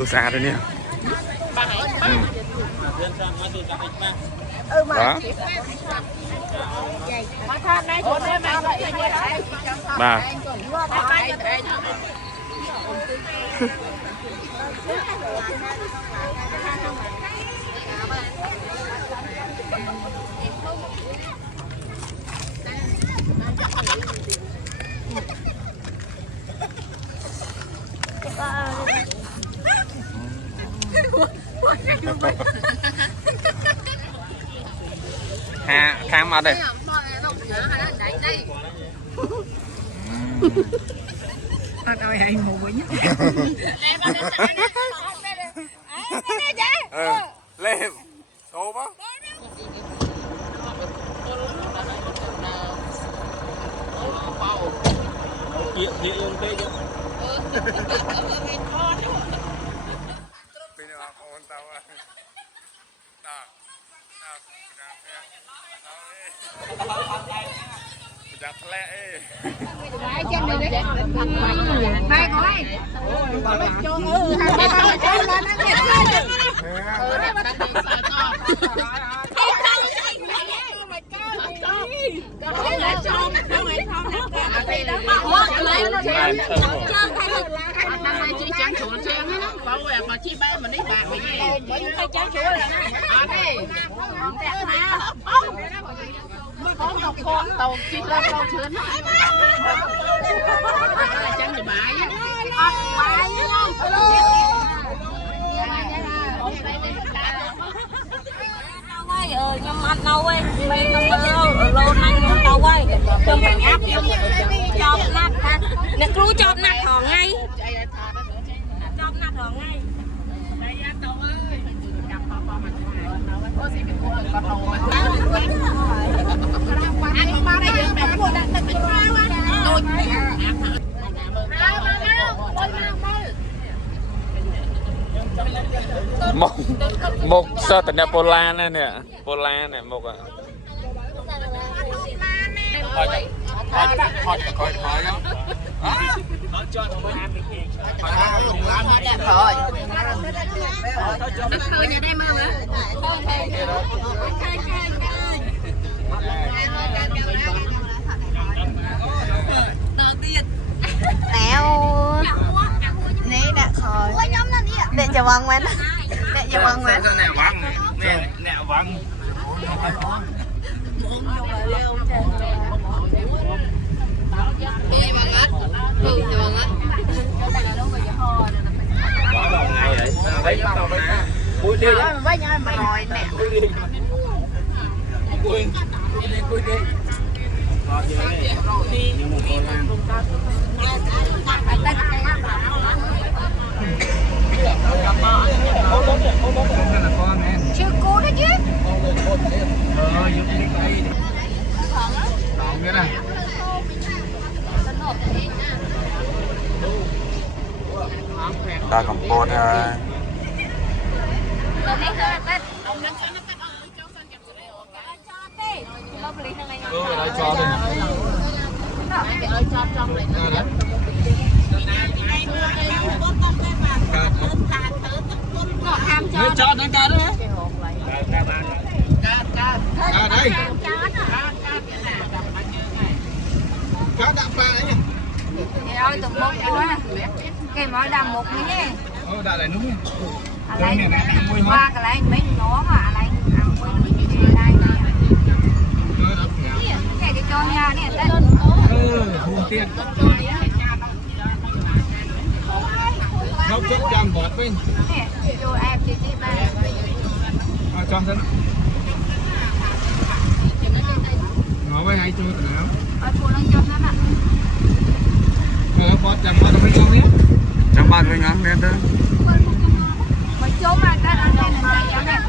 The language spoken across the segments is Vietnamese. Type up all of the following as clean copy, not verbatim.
tu xa thôi nha. Đó. Bà. Ha, khám ở đây. Ơi hay mùi nhá. Lên. Số bác. Chặt lẹ ê. Đây chân này đấy. Đây coi. Cho ngư hai ba cho lên nó kìa. Tàu chít lên tàu chướn chân thì bài ơi nhưng anh đâu ấy mấy nó lâu nay nó đâu ấy cho mình áp cho nát nè cứ cho nát thò ngay cho nát thò ngay tàu ơi anh ba đây được đẹp luôn đã tôi một sao tận Pola này nè Pola này một à khỏi thôi nhà đây mơ hả Tèo nè đã khỏi để cho vâng mình để cho vâng mình nè vâng nè vâng thấy tàu này vui đi với nhau mà ngồi nè chưa cô đó chứ ta cầm bột ha cho nó cá đó à đây cá đạm pha ấy thì ơi tụi một quá cái mỗi đầm một miếng nhé đã lại đúng lấy qua cái lấy mấy nó mà lấy ăn quên đây này để cho nhà này đây thu tiền không chết chăm bọt bên cho em chị ba cho dân nó với hai chui nữa ở phụ lên cho nó ạ bọt chẳng bọt với ngon nhé chẳng bọt với ngon nghe thôi mà chỗ mà ta ăn đây mà em này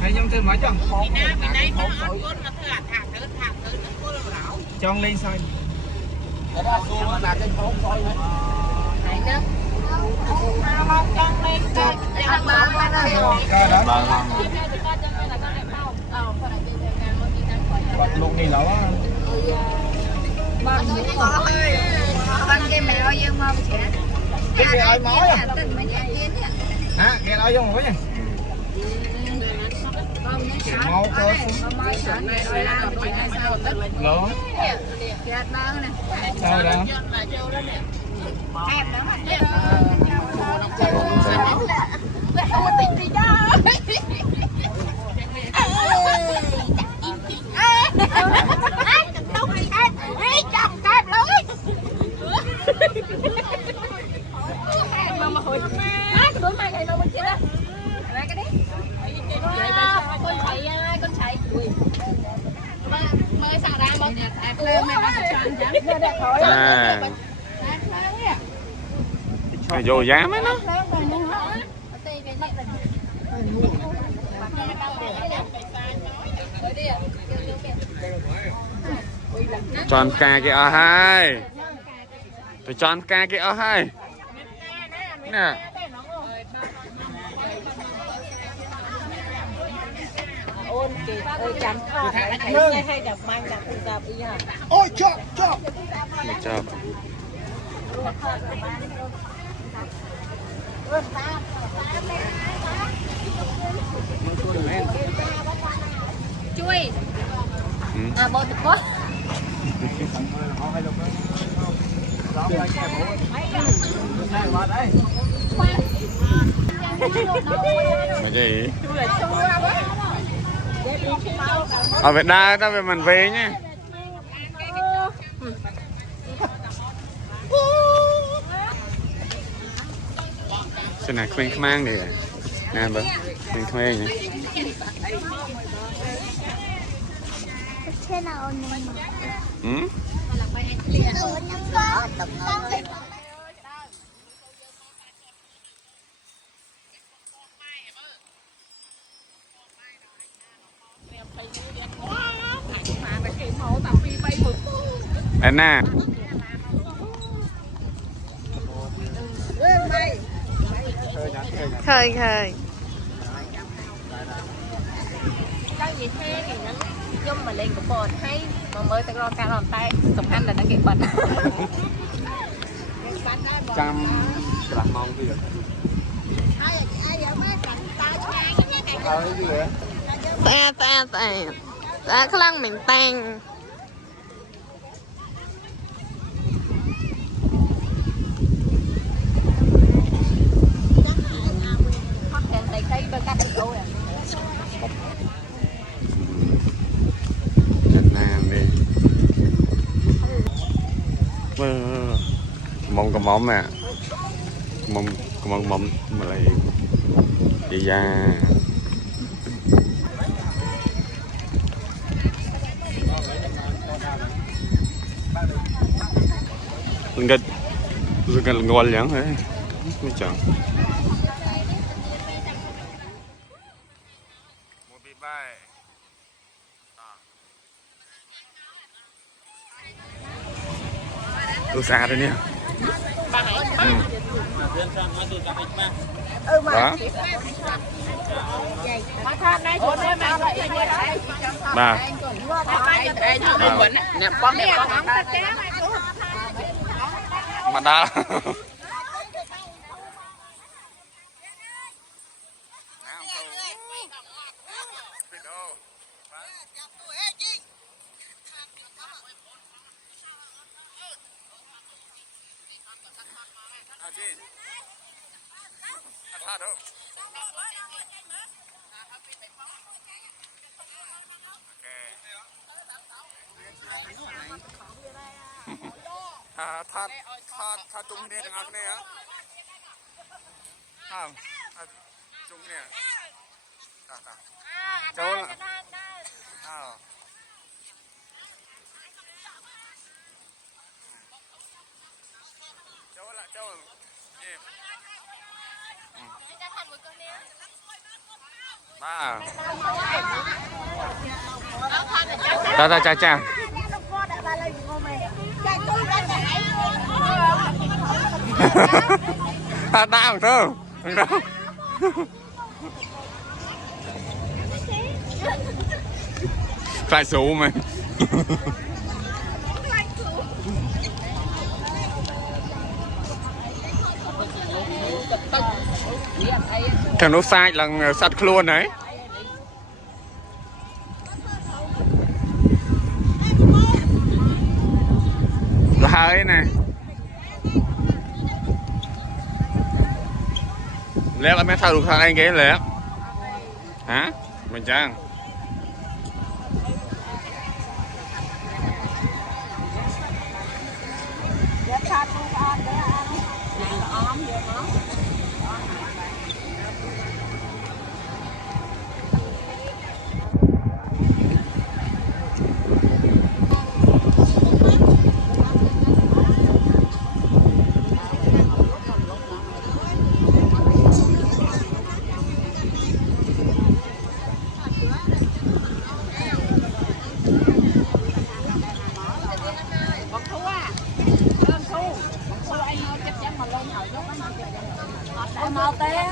hay nhông thêm mấy chồng chọn lên xoay luôn đi lỗ bằng cái mèo dương không chị nghe nói máu hả nghe nói vô một cái máu cơ lỗ sao đó vô giá mấy nó tròn ca cái ở hai tôi tròn ca cái ở hai nè ôi chọc chọc chọc chui bò thịt quá mà gì ở Việt Nam ta về mình về nhé xin này khuyên mang đi nè bơ khuyên thuê nhỉ ừ Anna khơi khơi cái gì thế thì nó chung mà lên của bồn hay mà mới ta lo ca làm tay tổng ăn là nó kịp bật trăm là mong cái gì ta khả năng mình tàn Việt Nam đi cầm mông nè cầm mông mà lại đi ra gần ngồi lắm thế mới chọn tôi xa rồi nè đó bà mà đã tha chung nè đừng ăn nè không chung nè cháu là cháu ba cha đau không phải số mày thằng nó sai là sạch luôn đấy là hơi nè lẽ là mấy thằng được thằng anh ghé lẽ hả mình chăng màu té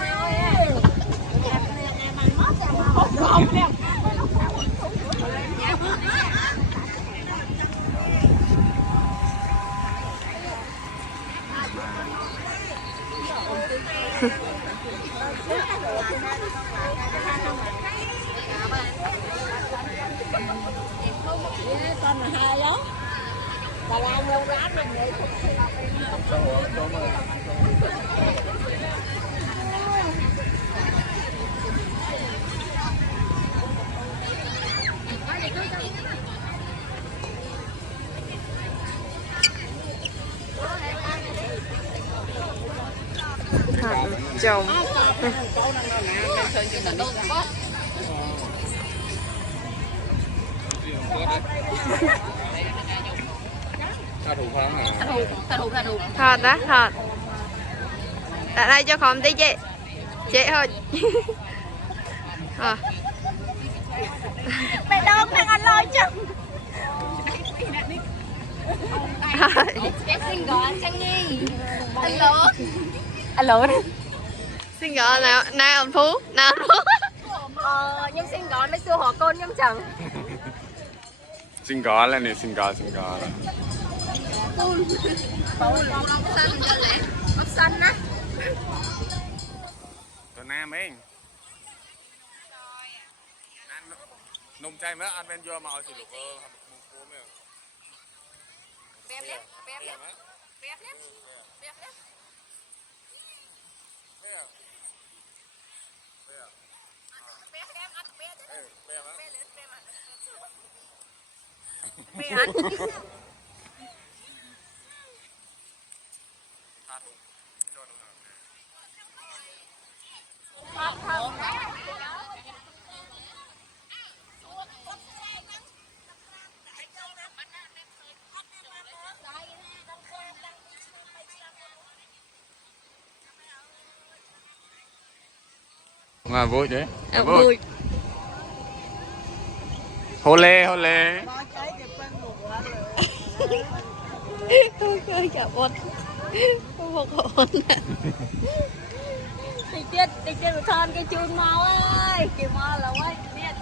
con là hai đó bà làm lâu lắm rồi chồng thật đó thật tại đây cho không tí chị thôi mày đâu đang ăn lôi chứ em xin gọi anh Trang Nhi alo xin gọi nào nào anh Phú nào nhưng xin gọi mấy xưa họ con nhưng chẳng xin gọi là nè xin gọi bắp xanh á tụi nam ấy nôm chay mấy ăn bên vô màu thì lục bẹp lép bẹp lép bẹp lép bẹp lép mà vui đấy vui hô lê ơi chả bột một hồn Đi trên một thon cái chun mau ơi kìa mau là quay biết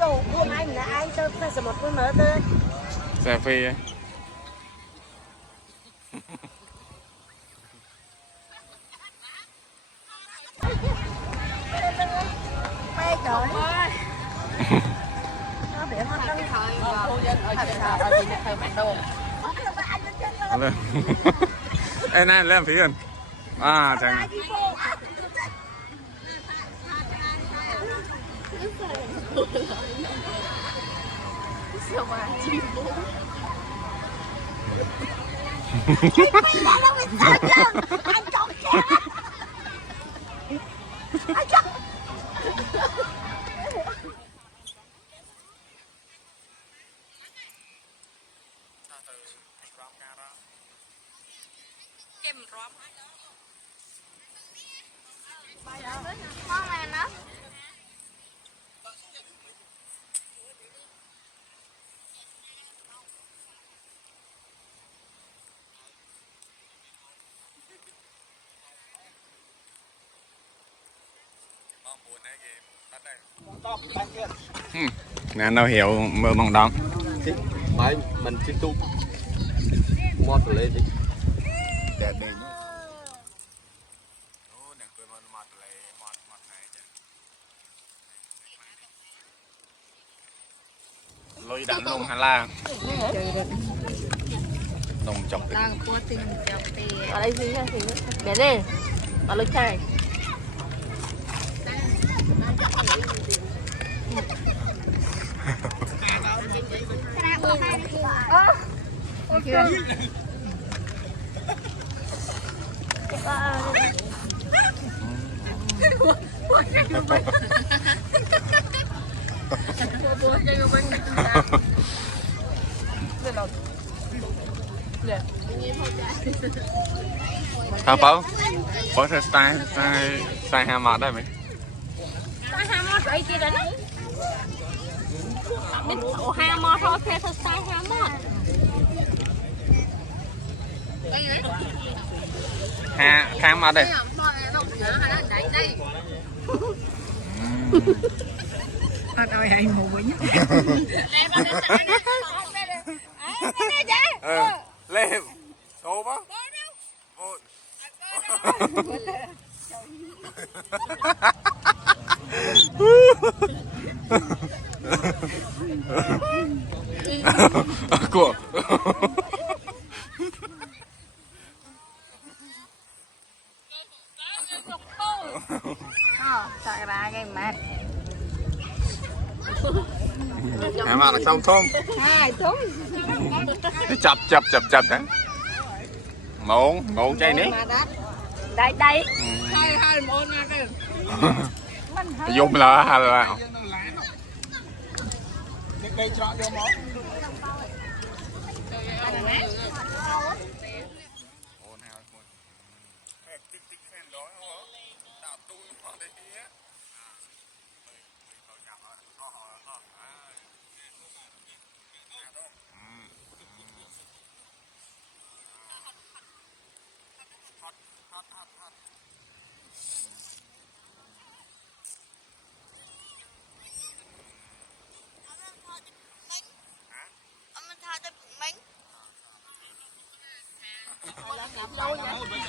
dù buông anh là ai tôi sẽ một con nữa tôi xe phi ấy mê trời nó bị nó căng thời ê này lên phía gần à chẳng kem róm ngon này nó nè đâu hiểu mơ mong đón máy mình tiếp tục mót lên đi đẹp đẹp đi đặt nông Hà Lan nông chọc ở đây gì thì để đi ở lối chơi Hả Bảo? Bảo sẽ style hà mạt đây mày? style hà mạt ấy kia đấy mình hà mạt thôi theo style hà mạt hà mạt đây anh ơi hay mùi nhá lên số bác của sợ ra cái mặt em ăn là xong thôm hai thúng chập đấy ngốn chay ní đây đây hai món nha cái dùng là đây chọn vô món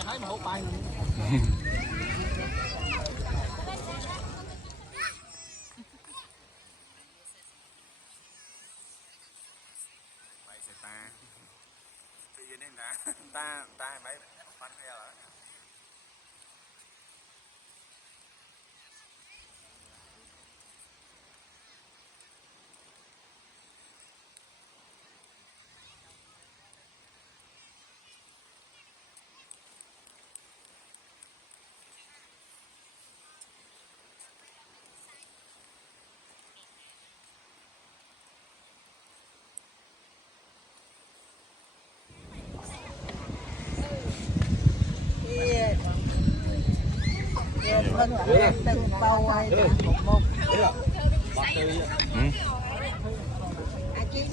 thấy mà hút bài ta mấy bánh heo rồi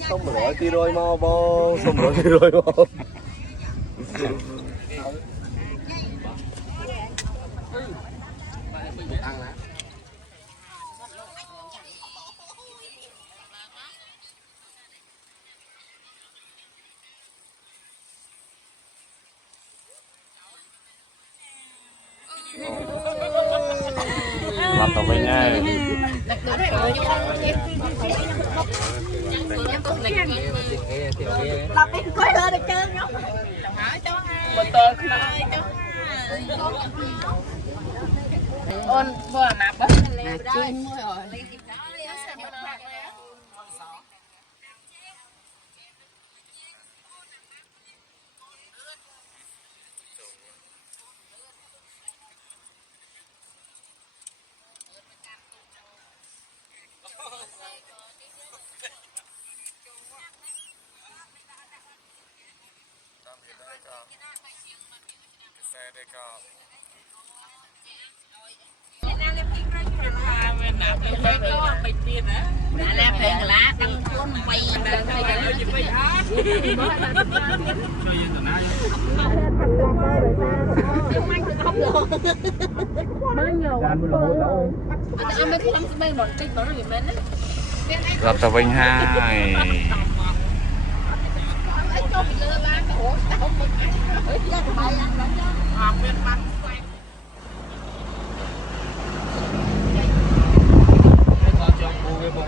xong rồi tí rồi mau bao xong rồi tí rồi mau lọt tàu về nha là bên quay hơn được chơi nhá ôn vừa nạp bớt lên rồi làm phèn lá đăng cuốn quay lọt tàu Vinh 2 cái bông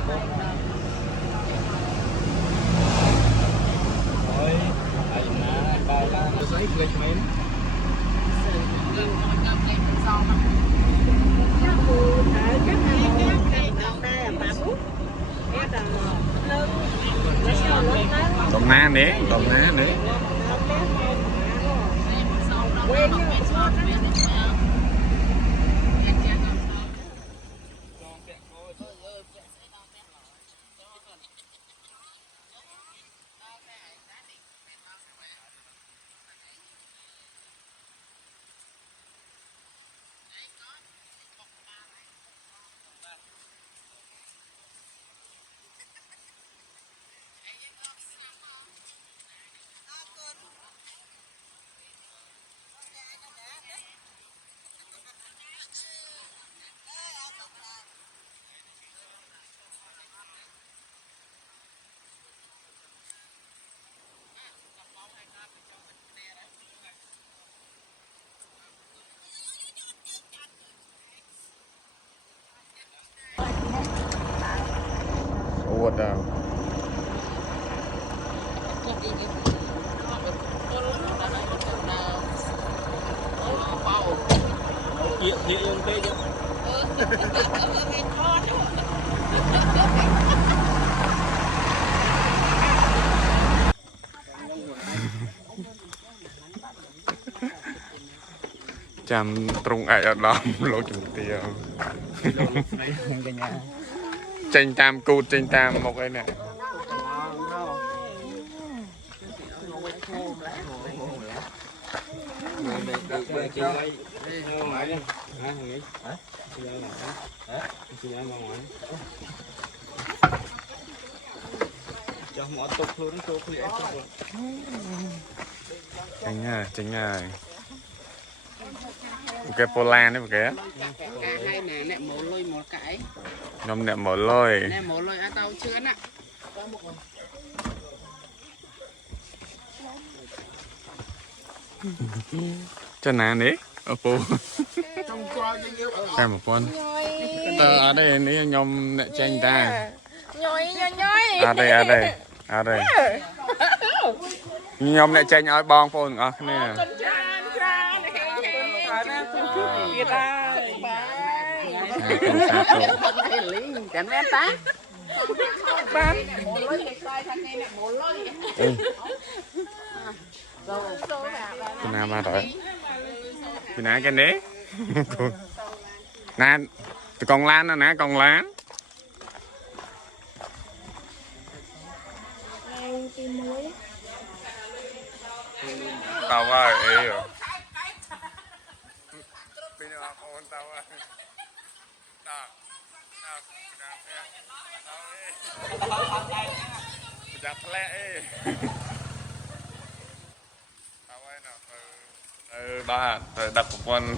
Đồng na nè, đồng na nè. What down? Chăm trung ai ở đó lỗ chừng tiền tranh tam cụt tranh tam một cái này chính rồi cái Poland đấy một cái hay nè nè mổ lôi một cái nôm nè mở lôi nè mổ lôi á tao chưa nè cho nàng đấy ở phố xem một con ở đây này nhom nè tranh ta ở đây nhom nè tranh ở bong phôn ở nè cảnh ven tá bán cái nào mà rồi cái nào cái đấy nè con lan nè con lan tao ơi ấy rồi Giặt lẹ ba đặt một con